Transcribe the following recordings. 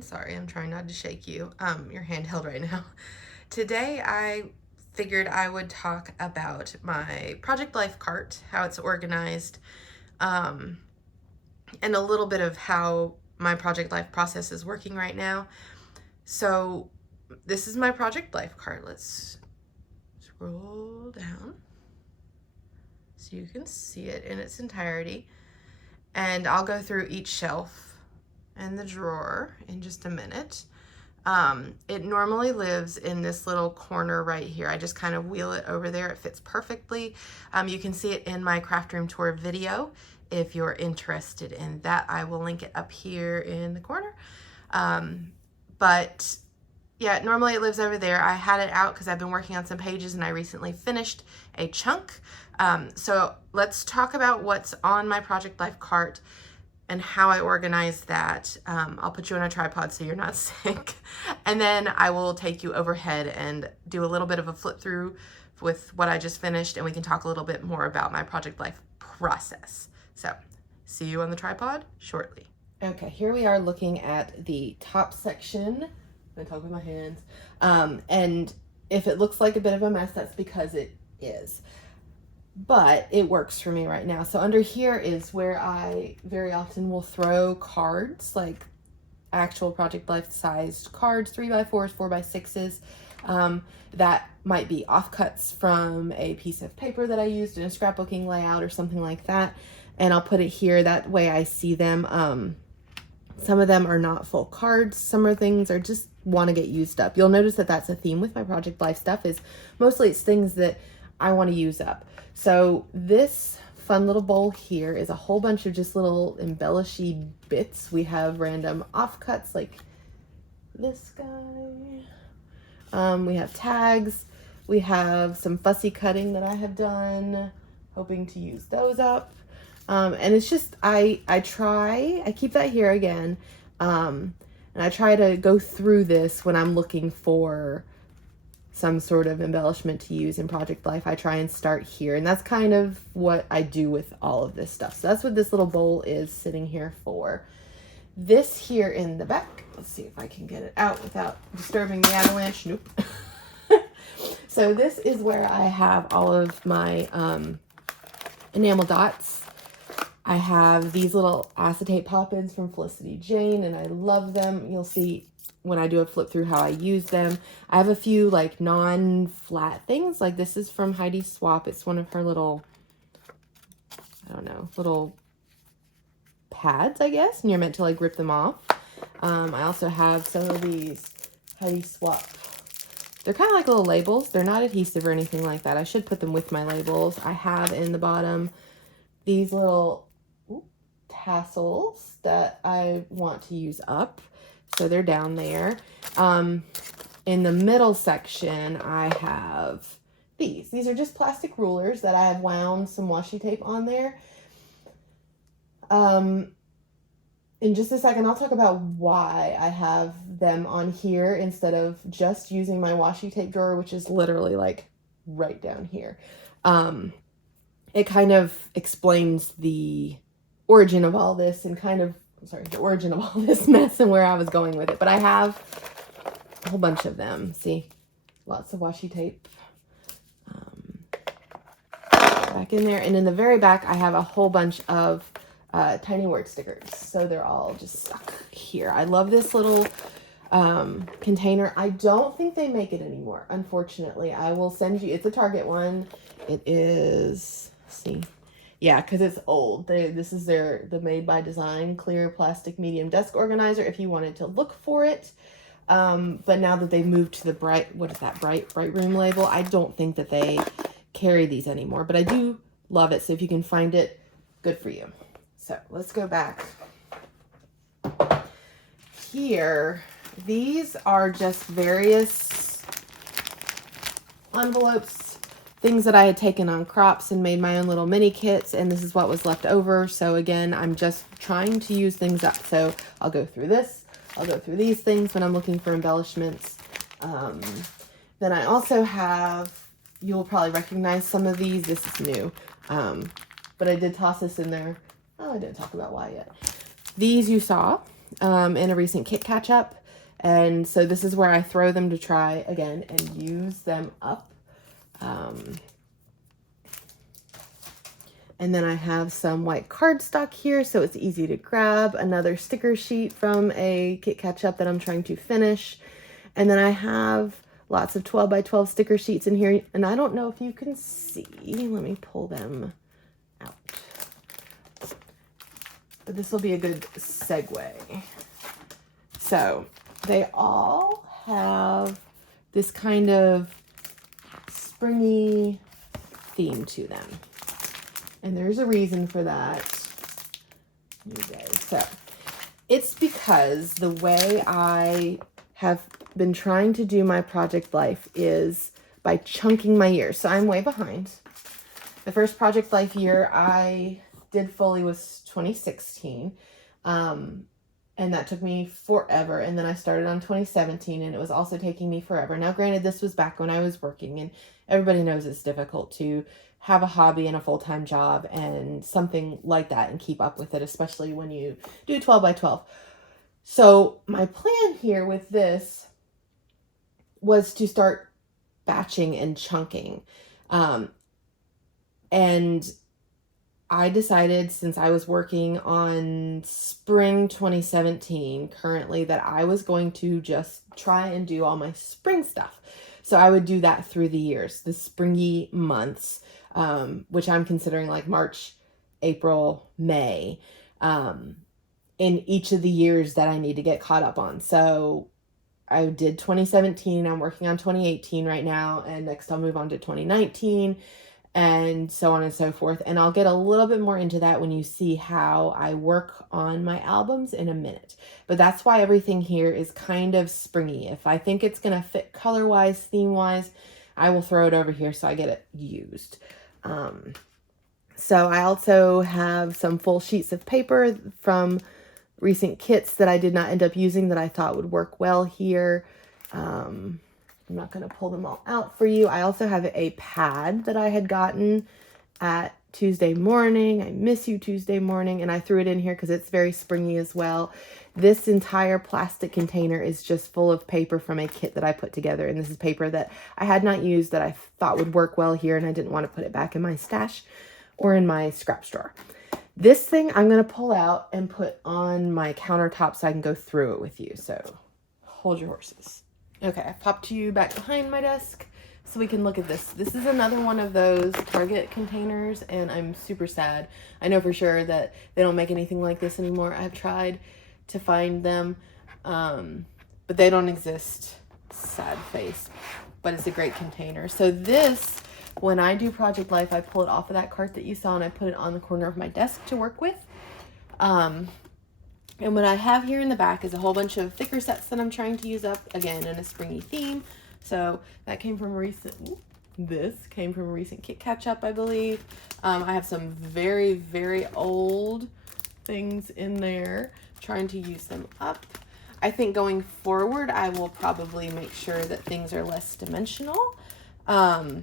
everyone. Sorry, I'm trying not to shake you. Your handheld right now. Today I figured I would talk about my Project Life cart, how it's organized, and a little bit of how my Project Life process is working right now. So this is my Project Life cart. Let's scroll down so you can see it in its entirety. And I'll go through each shelf and the drawer in just a minute. It normally lives in this little corner right here. I just kind of wheel it over there. It fits perfectly. You can see it in my craft room tour video. If you're interested in that, I will link it up here in the corner. But yeah, normally it lives over there. I had it out because I've been working on some pages and I recently finished a chunk. So let's talk about what's on my Project Life cart and how I organize that. I'll put you on a tripod so you're not sick. And then I will take you overhead and do a little bit of a flip through with what I just finished, and we can talk a little bit more about my Project Life process. So see you on the tripod shortly. Okay, here we are looking at the top section. I'm gonna talk with my hands. And if it looks like a bit of a mess, that's because it is. But it works for me right now. So under here is where I very often will throw cards, like actual Project Life sized cards, 3x4s, 4x6s, that might be offcuts from a piece of paper that I used in a scrapbooking layout or something like that. And I'll put it here, that way I see them. Some of them are not full cards. Some of things are just want to get used up. You'll notice that that's a theme with my Project Life stuff, is mostly it's things that I want to use up. So this fun little bowl here is a whole bunch of just little embellishy bits. We have random offcuts like this guy. We have tags. We have some fussy cutting that I have done, hoping to use those up. And it's just, I keep that here again. And I try to go through this when I'm looking for some sort of embellishment to use in Project Life. I try and start here, and that's kind of what I do with all of this stuff. So that's what this little bowl is sitting here for. This here in the back, let's see if I can get it out without disturbing the avalanche. Nope. So this is where I have all of my enamel dots. I have these little acetate pop-ins from Felicity Jane, and I love them. You'll see when I do a flip through how I use them. I have a few like non-flat things. Like this is from Heidi Swap. It's one of her little, I don't know, little pads, I guess. And you're meant to like rip them off. I also have some of these Heidi Swap. They're kind of like little labels. They're not adhesive or anything like that. I should put them with my labels. I have in the bottom these little tassels that I want to use up. So they're down there. In the middle section, I have these. These are just plastic rulers that I have wound some washi tape on there. In just a second, I'll talk about why I have them on here instead of just using my washi tape drawer, which is literally like right down here. It kind of explains the origin of all this and the origin of all this mess and where I was going with it. But I have a whole bunch of them. See, lots of washi tape back in there. And in the very back, I have a whole bunch of tiny word stickers. So they're all just stuck here. I love this little container. I don't think they make it anymore, unfortunately. I will send you, it's a Target one. It is, see, yeah, because it's old. This is the Made by Design clear plastic medium desk organizer if you wanted to look for it. But now that they've moved to the bright room label, I don't think that they carry these anymore. But I do love it. So if you can find it, good for you. So let's go back. Here, these are just various envelopes, things that I had taken on crops and made my own little mini kits, and this is what was left over. So again, I'm just trying to use things up. So I'll go through this. I'll go through these things when I'm looking for embellishments. Then I also have, you'll probably recognize some of these. This is new, but I did toss this in there. Oh, I didn't talk about why yet. These you saw. in a recent kit catch up. And so this is where I throw them to try again and use them up. And then I have some white cardstock here, so it's easy to grab. Another sticker sheet from a kit catch up that I'm trying to finish. And then I have lots of 12 by 12 sticker sheets in here. And I don't know if you can see. Let me pull them out. But this will be a good segue. So they all have this kind of springy theme to them. And there's a reason for that. So it's because the way I have been trying to do my project life is by chunking my years. So I'm way behind. The first project life year I did fully was 2016. And that took me forever. And then I started on 2017 and it was also taking me forever. Now, granted, this was back when I was working, and everybody knows it's difficult to have a hobby and a full-time job and something like that and keep up with it, especially when you do 12 by 12. So my plan here with this was to start batching and chunking. And I decided, since I was working on spring 2017 currently, that I was going to just try and do all my spring stuff. So I would do that through the years, the springy months, which I'm considering like March, April, May, in each of the years that I need to get caught up on. So I did 2017, I'm working on 2018 right now, and next I'll move on to 2019, and so on and so forth. And I'll get a little bit more into that when you see how I work on my albums in a minute. But that's why everything here is kind of springy. If I think it's going to fit color-wise, theme-wise, I will throw it over here so I get it used. So I also have some full sheets of paper from recent kits that I did not end up using that I thought would work well here. I'm not going to pull them all out for you. I also have a pad that I had gotten at Tuesday morning. I miss you Tuesday morning, and I threw it in here because it's very springy as well. This entire plastic container is just full of paper from a kit that I put together, and this is paper that I had not used that I thought would work well here, and I didn't want to put it back in my stash or in my scraps drawer. This thing I'm going to pull out and put on my countertop so I can go through it with you. So hold your horses. Okay, I've popped you back behind my desk so we can look at this. This is another one of those Target containers, and I'm super sad. I know for sure that they don't make anything like this anymore. I've tried to find them, but they don't exist. Sad face. But it's a great container. So this, when I do Project Life, I pull it off of that cart that you saw and I put it on the corner of my desk to work with. And what I have here in the back is a whole bunch of thicker sets that I'm trying to use up, again, in a springy theme. So that came from a recent, this came from a recent kit catch up, I believe. I have some very, very old things in there, trying to use them up. I think going forward, I will probably make sure that things are less dimensional. But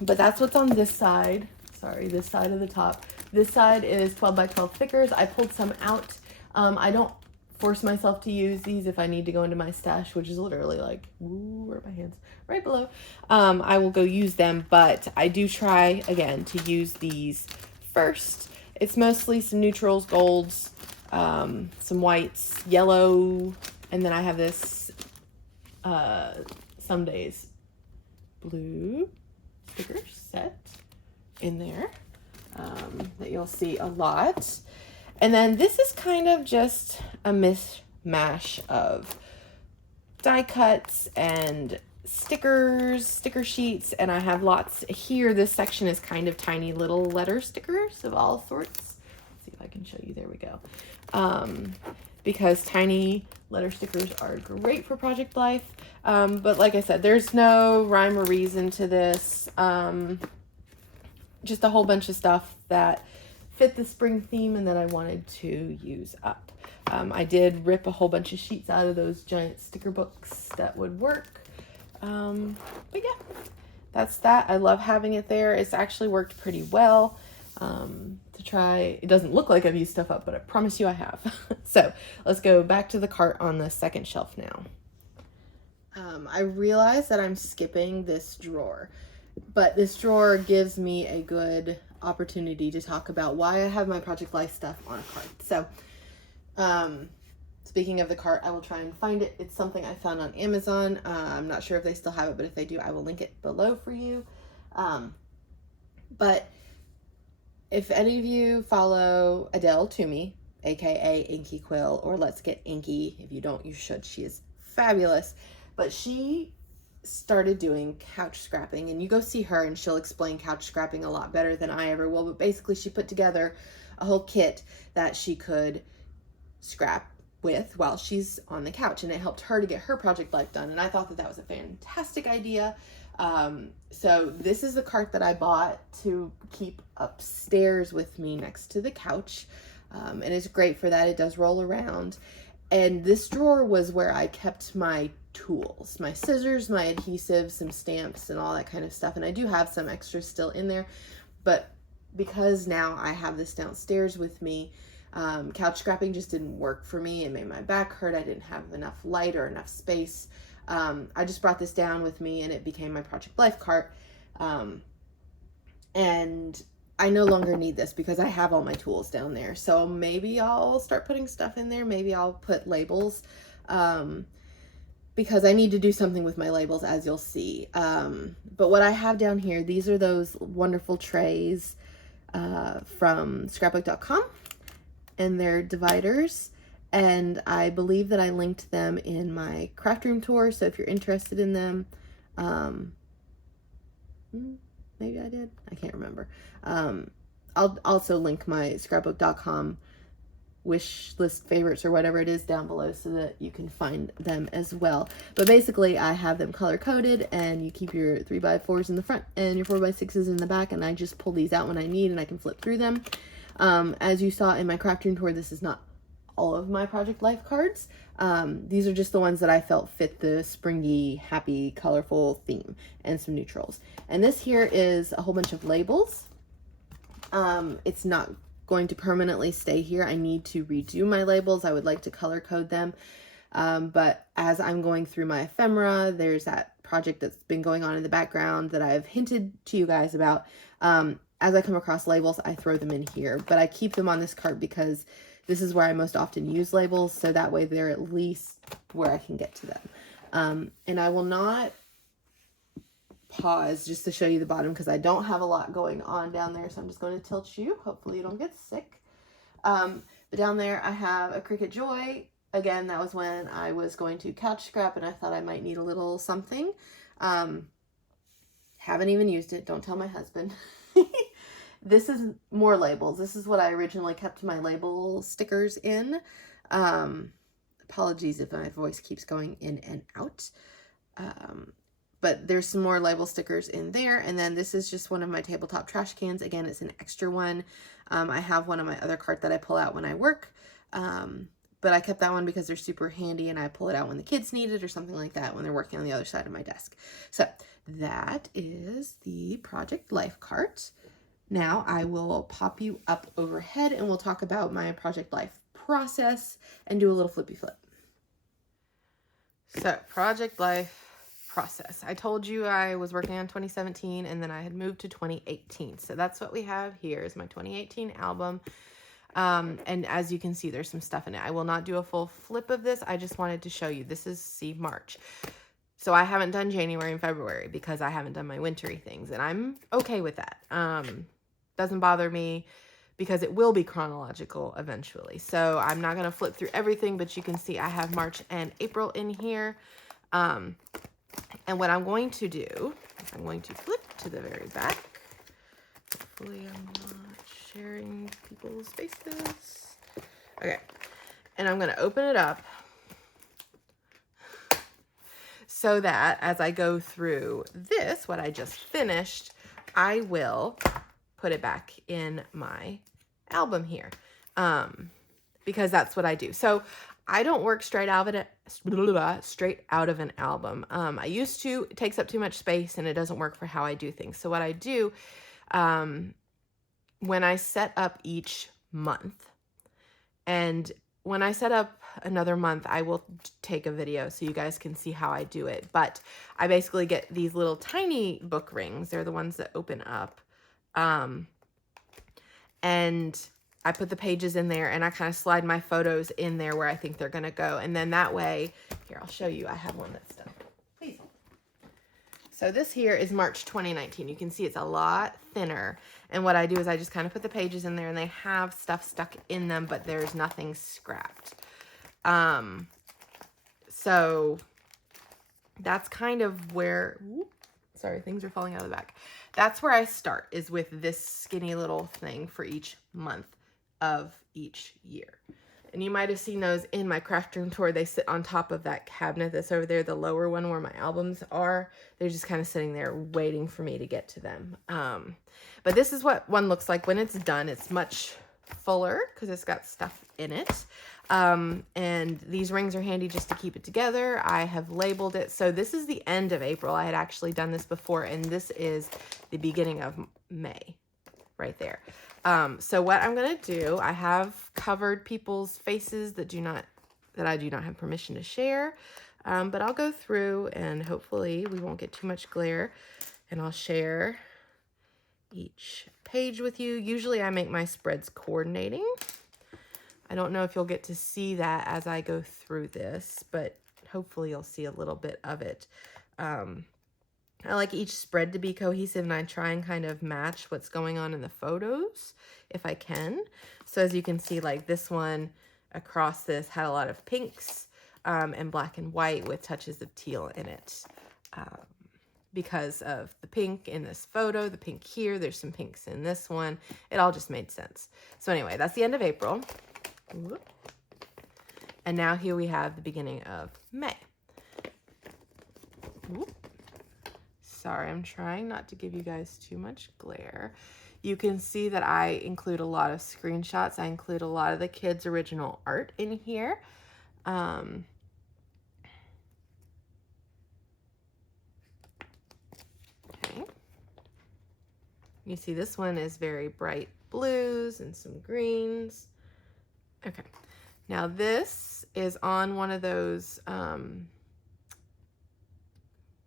that's what's on this side. Sorry, this side of the top. This side is 12 by 12 thickers. I pulled some out. I don't force myself to use these if I need to go into my stash, which is literally like, ooh, where are my hands? Right below. I will go use them, but I do try, again, to use these first. It's mostly some neutrals, golds, some whites, yellow, and then I have this Some Days blue sticker set in there that you'll see a lot. And then this is kind of just a mishmash of die cuts and stickers, sticker sheets, and I have lots here. This section is kind of tiny little letter stickers of all sorts. Let's see if I can show you. There we go. Because tiny letter stickers are great for Project Life. But like I said, there's no rhyme or reason to this. Just a whole bunch of stuff that fit the spring theme and that I wanted to use up. I did rip a whole bunch of sheets out of those giant sticker books that would work. But yeah, that's that. I love having it there. It's actually worked pretty well. To to try. It doesn't look like I've used stuff up, but I promise you I have. So let's go back to the cart on the second shelf now. I realize that I'm skipping this drawer, but this drawer gives me a good opportunity to talk about why I have my Project Life stuff on a cart. So, speaking of the cart, I will try and find it. It's something I found on Amazon. I'm not sure if they still have it, but if they do, I will link it below for you. But if any of you follow Adele Toomey, aka Inky Quill, or Let's Get Inky, if you don't, you should. She is fabulous. But she started doing couch scrapping, and you go see her and she'll explain couch scrapping a lot better than I ever will. But basically she put together a whole kit that she could scrap with while she's on the couch, and it helped her to get her project life done. And I thought that that was a fantastic idea. So this is the cart that I bought to keep upstairs with me next to the couch. And it's great for that. It does roll around. And this drawer was where I kept my tools, my scissors, my adhesives, some stamps, and all that kind of stuff. And I do have some extras still in there, but because now I have this downstairs with me, couch scrapping just didn't work for me. It made my back hurt. I didn't have enough light or enough space. I just brought this down with me, and it became my Project Life cart. And I no longer need this because I have all my tools down there. So maybe I'll start putting stuff in there. Maybe I'll put labels, because I need to do something with my labels, as you'll see. But what I have down here, these are those wonderful trays from scrapbook.com, and they're dividers. And I believe that I linked them in my craft room tour. So if you're interested in them, maybe I did. I can't remember. I'll also link my scrapbook.com wish list favorites or whatever it is down below so that you can find them as well. But basically I have them color coded, and you keep your 3x4s in the front and your 4x6s in the back, and I just pull these out when I need, and I can flip through them. As you saw in my craft room tour, this is not all of my Project Life cards. These are just the ones that I felt fit the springy, happy, colorful theme, and some neutrals. And this here is a whole bunch of labels. It's not going to permanently stay here. I need to redo my labels. I would like to color code them. But as I'm going through my ephemera, there's that project that's been going on in the background that I've hinted to you guys about. As I come across labels, I throw them in here, but I keep them on this cart because this is where I most often use labels, so that way they're at least where I can get to them. And I will not pause just to show you the bottom because I don't have a lot going on down there, so I'm just going to tilt you. Hopefully you don't get sick. But down there I have a Cricut Joy. Again, that was when I was going to couch scrap and I thought I might need a little something. Haven't even used it. Don't tell my husband. This is more labels. This is what I originally kept my label stickers in. Apologies if my voice keeps going in and out. But there's some more label stickers in there. And then this is just one of my tabletop trash cans. Again, it's an extra one. I have one on my other cart that I pull out when I work. But I kept that one because they're super handy, and I pull it out when the kids need it or something like that when they're working on the other side of my desk. So that is the Project Life cart. Now I will pop you up overhead and we'll talk about my Project Life process and do a little flippy flip. So Project Life process. I told you I was working on 2017 and then I had moved to 2018. So that's what we have here is my 2018 album. And as you can see, there's some stuff in it. I will not do a full flip of this. I just wanted to show you. This is, see, March. So I haven't done January and February because I haven't done my wintry things, and I'm okay with that. Doesn't bother me because it will be chronological eventually. So I'm not going to flip through everything, but you can see I have March and April in here. And what I'm going to do, I'm going to flip to the very back. Hopefully I'm not sharing people's faces. Okay. And I'm going to open it up so that as I go through this, what I just finished, I will put it back in my album here, because that's what I do. So I don't work straight out of an album. I used to. It takes up too much space and it doesn't work for how I do things. So what I do, when I set up each month, and when I set up another month, I will take a video so you guys can see how I do it. But I basically get these little tiny book rings. They're the ones that open up. And I put the pages in there, and I kind of slide my photos in there where I think they're going to go. And then that way, here, I'll show you. I have one that's done. Please. So this here is March 2019. You can see it's a lot thinner. And what I do is I just kind of put the pages in there, and they have stuff stuck in them, but there's nothing scrapped. So that's kind of where, sorry, things are falling out of the back. That's where I start, is with this skinny little thing for each month of each year. And you might have seen those in my craft room tour. They sit on top of that cabinet that's over there, the lower one where my albums are. They're just kind of sitting there waiting for me to get to them. But this is what one looks like when it's done. It's much fuller because it's got stuff in it. And these rings are handy just to keep it together. I have labeled it. So this is the end of April. I had actually done this before, and this is the beginning of May right there. So what I'm going to do, I have covered people's faces that I do not have permission to share. But I'll go through, and hopefully we won't get too much glare, and I'll share each page with you. Usually I make my spreads coordinating. I don't know if you'll get to see that as I go through this, but hopefully you'll see a little bit of it. I like each spread to be cohesive, and I try and kind of match what's going on in the photos if I can. So as you can see, like this one across this had a lot of pinks and black and white with touches of teal in it. Because of the pink in this photo, the pink here, there's some pinks in this one. It all just made sense. So anyway, that's the end of April. And now here we have the beginning of May. Sorry, I'm trying not to give you guys too much glare. You can see that I include a lot of screenshots. I include a lot of the kids' original art in here. Okay. You see this one is very bright blues and some greens. Okay. Now this is on one of those,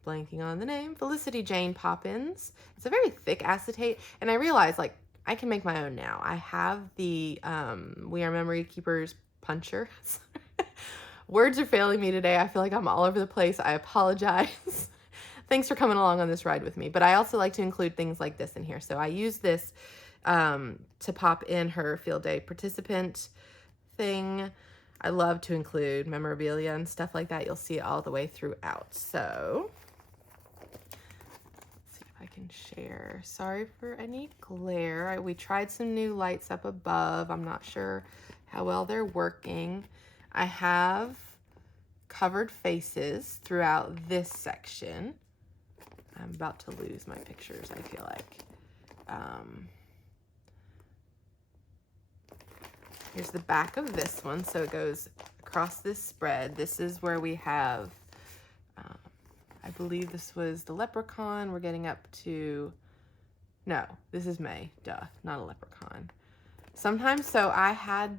blanking on the name, Felicity Jane pop-ins. It's a very thick acetate, and I realized, like, I can make my own now. I have the We Are Memory Keepers puncher. Words are failing me today. I feel like I'm all over the place. I apologize. Thanks for coming along on this ride with me. But I also like to include things like this in here. So I use this to pop in her field day participant thing. I love to include memorabilia and stuff like that. You'll see it all the way throughout. So let's see if I can share. Sorry for any glare. We tried some new lights up above. I'm not sure how well they're working. I have covered faces throughout this section. I'm about to lose my pictures, I feel like. Here's the back of this one. So it goes across this spread. This is where we have, I believe this was the leprechaun. We're getting up to, no, this is May, duh, not a leprechaun. Sometimes, so I had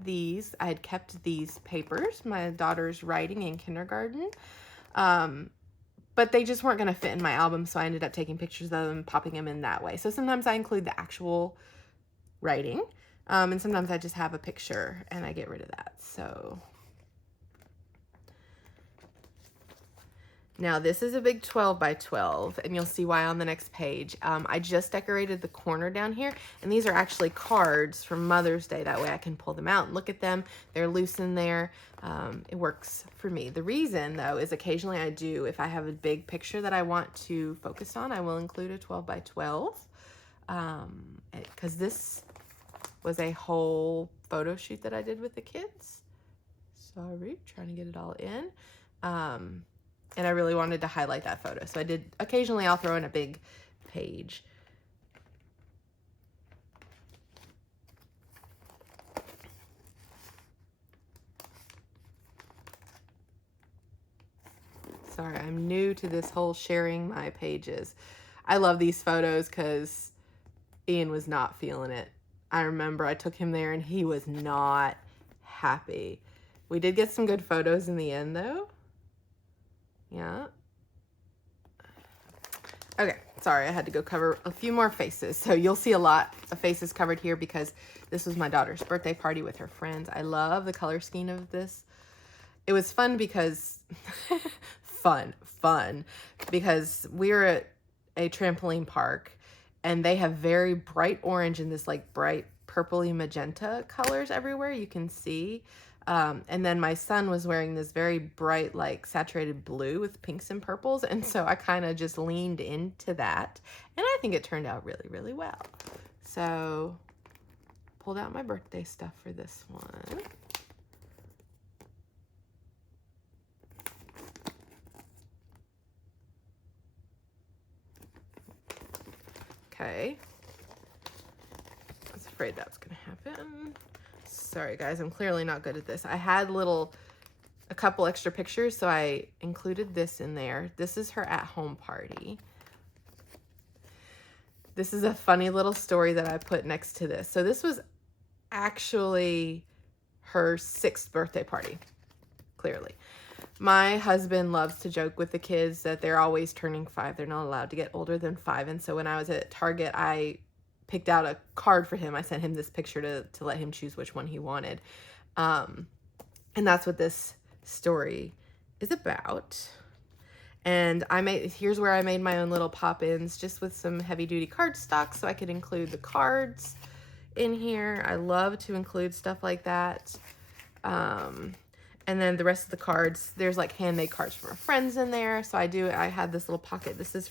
kept these papers, my daughter's writing in kindergarten, but they just weren't going to fit in my album, so I ended up taking pictures of them and popping them in that way. So sometimes I include the actual writing, and sometimes I just have a picture and I get rid of that. So now this is a big 12 by 12, and you'll see why on the next page. I just decorated the corner down here, and these are actually cards from Mother's Day. That way I can pull them out and look at them. They're loose in there. It works for me. The reason, though, is occasionally I do, if I have a big picture that I want to focus on, I will include a 12 by 12, because this was a whole photo shoot that I did with the kids. Sorry, trying to get it all in. And I really wanted to highlight that photo. So I did, occasionally I'll throw in a big page. Sorry, I'm new to this whole sharing my pages. I love these photos because Ian was not feeling it. I remember I took him there and he was not happy. We did get some good photos in the end though. Yeah. Okay, sorry, I had to go cover a few more faces. So you'll see a lot of faces covered here because this was my daughter's birthday party with her friends. I love the color scheme of this. It was fun because, fun, because we were at a trampoline park and they have very bright orange and this like bright purpley magenta colors everywhere you can see. And then my son was wearing this very bright, like saturated blue with pinks and purples. And so I kind of just leaned into that. And I think it turned out really, really well. So pulled out my birthday stuff for this one. Okay. I was afraid that was going to happen. Sorry guys, I'm clearly not good at this. I had a couple extra pictures, so I included this in there. This is her at-home party. This is a funny little story that I put next to this. So this was actually her 6th birthday party, clearly. My husband loves to joke with the kids that they're always turning 5. They're not allowed to get older than 5. And so when I was at Target, I picked out a card for him. I sent him this picture to let him choose which one he wanted. And that's what this story is about. And here's where I made my own little pop-ins just with some heavy-duty cardstock so I could include the cards in here. I love to include stuff like that. And then the rest of the cards, there's like handmade cards from our friends in there. So I had this little pocket. This is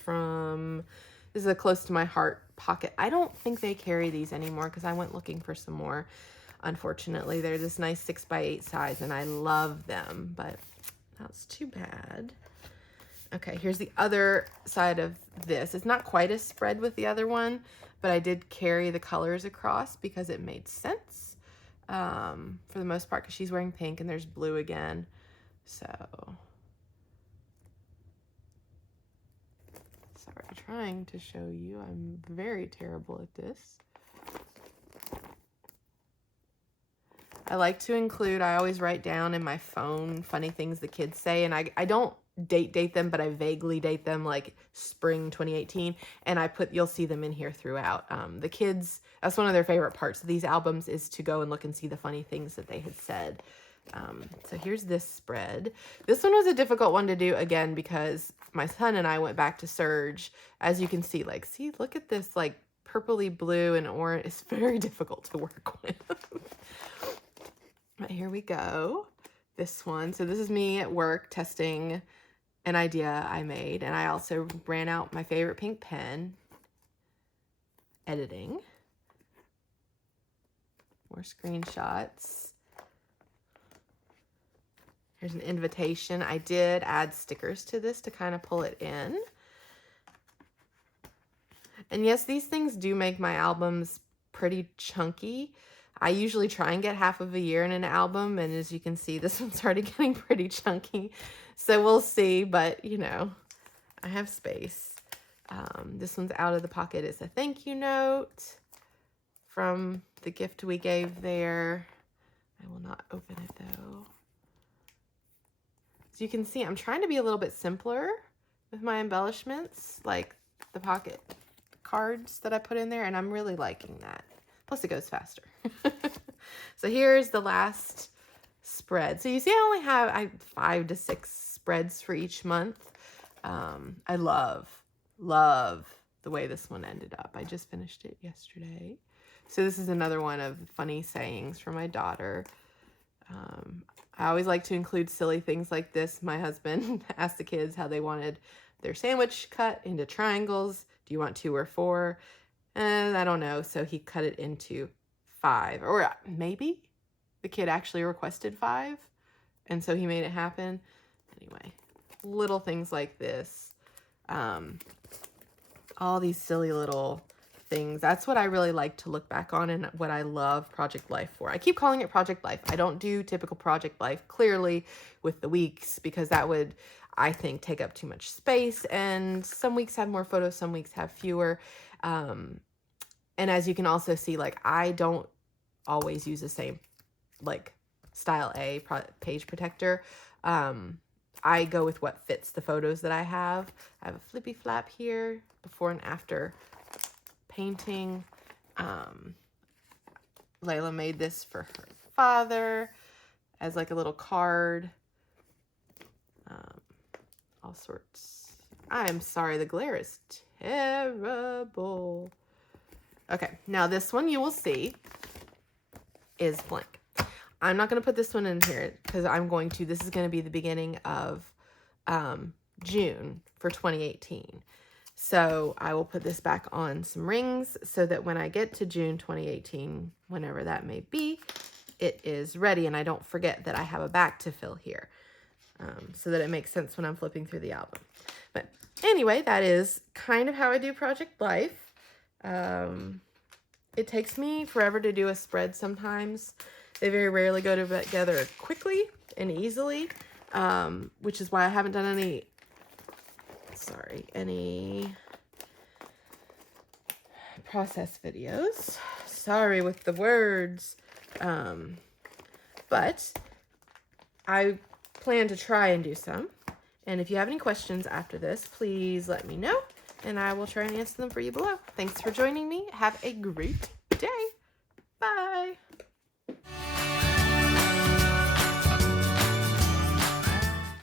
a close to my heart pocket. I don't think they carry these anymore because I went looking for some more. Unfortunately, they're this nice 6x8 size and I love them, but that's too bad. Okay, here's the other side of this. It's not quite as spread with the other one, but I did carry the colors across because it made sense. For the most part, because she's wearing pink and there's blue again. So, sorry, trying to show you. I'm very terrible at this. I like to include, I always write down in my phone funny things the kids say, and I don't date them, but I vaguely date them, like spring 2018, and you'll see them in here throughout. The kids, that's one of their favorite parts of these albums, is to go and look and see the funny things that they had said. So here's this spread. This one was a difficult one to do again because my son and I went back to Serge. As you can see, look at this like purpley blue and orange. It's very difficult to work with. But here we go. This one. So this is me at work testing an idea I made, and I also ran out my favorite pink pen, editing. More screenshots. Here's an invitation. I did add stickers to this to kind of pull it in. And yes, these things do make my albums pretty chunky. I usually try and get half of a year in an album, and as you can see, this one's already getting pretty chunky. So we'll see, but you know, I have space. This one's out of the pocket. It's a thank you note from the gift we gave there. I will not open it though. So you can see, I'm trying to be a little bit simpler with my embellishments, like the pocket cards that I put in there, and I'm really liking that. Plus it goes faster. So here's the last spread. So you see I only have 5 to 6 spreads for each month. I love the way this one ended up. I just finished it yesterday. So this is another one of funny sayings for my daughter. I always like to include silly things like this. My husband asked the kids how they wanted their sandwich cut into triangles. Do you want 2 or 4? And I don't know. So he cut it into 5, or maybe the kid actually requested 5. And so he made it happen. Anyway, little things like this. All these silly little things. That's what I really like to look back on and what I love Project Life for. I keep calling it Project Life. I don't do typical Project Life clearly with the weeks because that would, I think, take up too much space. And some weeks have more photos, some weeks have fewer. And And as you can also see, like, I don't always use the same, like, style A page protector. I go with what fits the photos that I have. I have a flippy flap here, before and after painting. Layla made this for her father as like a little card. All sorts. I'm sorry, the glare is terrible. Okay, now this one you will see is blank. I'm not going to put this one in here because this is going to be the beginning of June for 2018. So I will put this back on some rings so that when I get to June 2018, whenever that may be, it is ready and I don't forget that I have a back to fill here, so that it makes sense when I'm flipping through the album. But anyway, that is kind of how I do Project Life. It takes me forever to do a spread sometimes. They very rarely go together quickly and easily, which is why I haven't done any process videos. Sorry with the words. But I plan to try and do some. And if you have any questions after this, please let me know, and I will try and answer them for you below. Thanks for joining me. Have a great day. Bye.